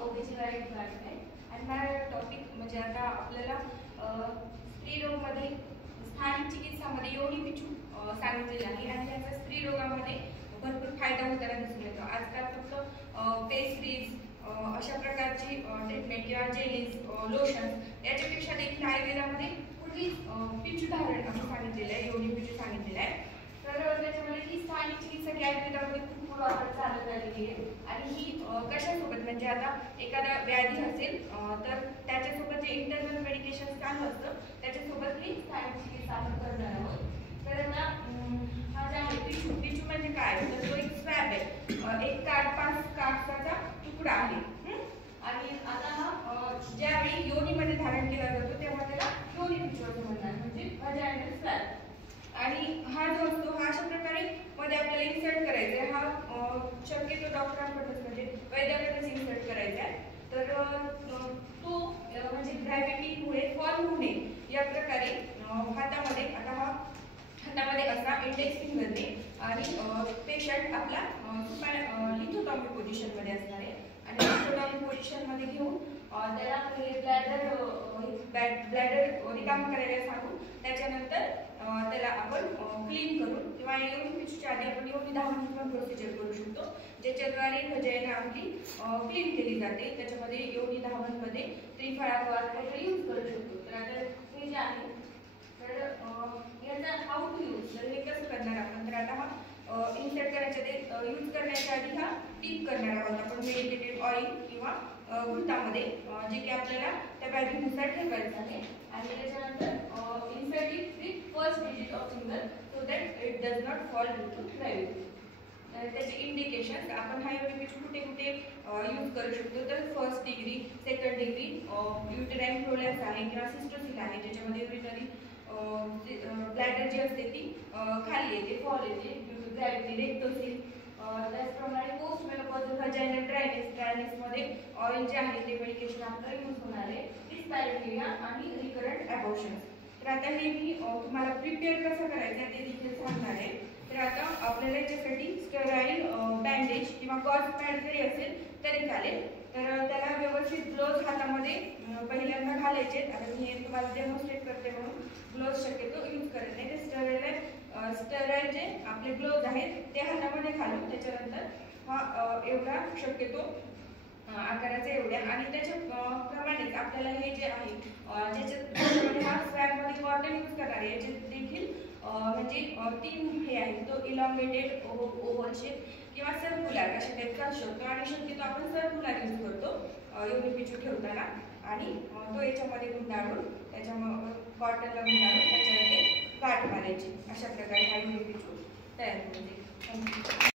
ओबीजीवायरस class आहे आणि माझा टॉपिक म्हणजे आता आपल्याला स्त्रीरोगमध्ये स्थानिक चिकित्सामध्ये योनी पिचू सांगितलेलं आहे आणि याचा स्त्रीरोगामध्ये भरपूर फायदा होताना दिसून येतो। आजकाल फक्त पेस्ट्रीज अशा प्रकारची ट्रीटमेंट किंवा जेलीज लोशन्स याच्यापेक्षा देखील आयुर्वेदामध्ये पूर्वी पिचू धारण असं सांगितलेलं आहे, योनी पिचू सांगितलेलं आहे। तर त्याच्यामध्ये ही स्थानिक चिकित्सा की आयुर्वेदामध्ये खूप पूर्वापार चालत आलेली आहे आणि ही कशासोबत म्हणजे आता एखादा व्याधी असेल तर त्याच्यासोबत जे इंटरनल मेडिकेशन चालू असतं त्याच्यासोबत ही स्थानिक चिकित्सा आपण करणार आहोत। तर आता हा जे आहे पिचू पिचू म्हणजे काय तर तो एक स्वॅब आहे, एक कागदाचा तुकडा आहे आणि आता हा ज्यावेळी योनीमध्ये धारण केला जातो तेव्हा त्याला योनी पिचू असं म्हणतात म्हणजे व्हाजायनल स्वॅब। आणि हा जो असतो हा अशा प्रकारे मध्ये आपल्याला इन्सर्ट करायचा आहे, हा शक्यतो डॉक्टरांकडून म्हणजे वैद्याकडून इन्सर्ट करायचा आहे। तर तो म्हणजे ग्रॅव्हिटीमुळे फॉल होऊ नये या प्रकारे हातामध्ये आता हा हातामध्ये असा इंडेक्स फिंगरने आणि पेशंट आपला लिथोटॉमी पोझिशन मध्ये असणार आहे आणि लिथोटॉमी पोझिशन मध्ये घेऊन त्याला पहिले ब्लॅडर रिकाम करायला सांगून त्याच्यानंतर त्याला आपण क्लीन करून किंवा योनी पिचूच्या आधी आपण योनी धावन किंवा प्रोसिजर करू शकतो ज्याच्याद्वारे व्हाजाइना आपली क्लीन केली जाते। त्याच्यामध्ये योनी धावन मध्ये त्रिफळा वगैरे यूज करू शकतो। तर आता हे जे आहे तर याचा हाऊ टू यूज तर हे कसं करणार आपण तर आता हा इन्सर्ट करायच्या ते यूज करण्याच्या आधी हा डीप करणार आहोत आपण मेडिकेटेड ऑइल किंवा गुंतामध्ये जे की आपल्याला त्या बॅगीनुसार ठेवायचं आहे आणि त्याच्यानंतर insert it with first digit of finger so that it does not fall to gravity. त्याचे इंडिकेशन आपण हा योनी पिचू कुठे कुठे यूज करू शकतो तर first degree second degree uterine prolapse आहे किंवा सिस्टोसिल आहे ज्याच्यामध्ये युरिनरी ब्लॅडर जी असते ती खाली येते फॉल येते ड्यू टू ग्रॅव्हिटी रेक्टोसिल। त्याचप्रमाणे पोस्ट मेनोपॉजल व्हाजाइनल ड्रायनेस मध्ये ऑइल जे आहे ते मेडिकेशन आपल्याला यूज होणार आहे डिस्पॅरिटिया आणि रिकरंट अबॉर्शन। तर आता हे मी तुम्हाला प्रिपेअर कसं करायचं ते देखील सांगणार आहे। तर आता आपल्याला याच्यासाठी स्टराईल बँडेज किंवा गॉज पॅड जरी असेल तरी चालेल। तर त्याला व्यवस्थित ग्लोव्ज हातामध्ये पहिल्यांदा घालायचे। आता मी हे तुम्हाला डेमॉन्स्ट्रेट करते म्हणून ग्लोव्ज शक्यतो यूज करत नाही। ते स्टराईल जे आपले ग्लोव्ज आहेत ते हातामध्ये घालून त्याच्यानंतर हा एवढा शक्यतो आकाराचा एवढ्या आणि त्याच्या प्रमाणेच आपल्याला हे जे आहे ज्याच्यामध्ये हा स्वॅबमध्ये कॉटन यूज करणार आहे याचे देखील म्हणजे तीन हे आहे तो इलॉंगेटेड ओव्हल शेप किंवा सर्क्युलर अशा टाईपचा असू शकतो आणि शक्यतो आपण सर्क्युलर यूज करतो योनी पिचू ठेवताना आणि तो याच्यामध्ये गुंडाळून त्याच्या कॉटनला गुंडाळून त्याच्यामध्ये गाठ मारायची अशा प्रकारे हा योनी पिचू तयार होते।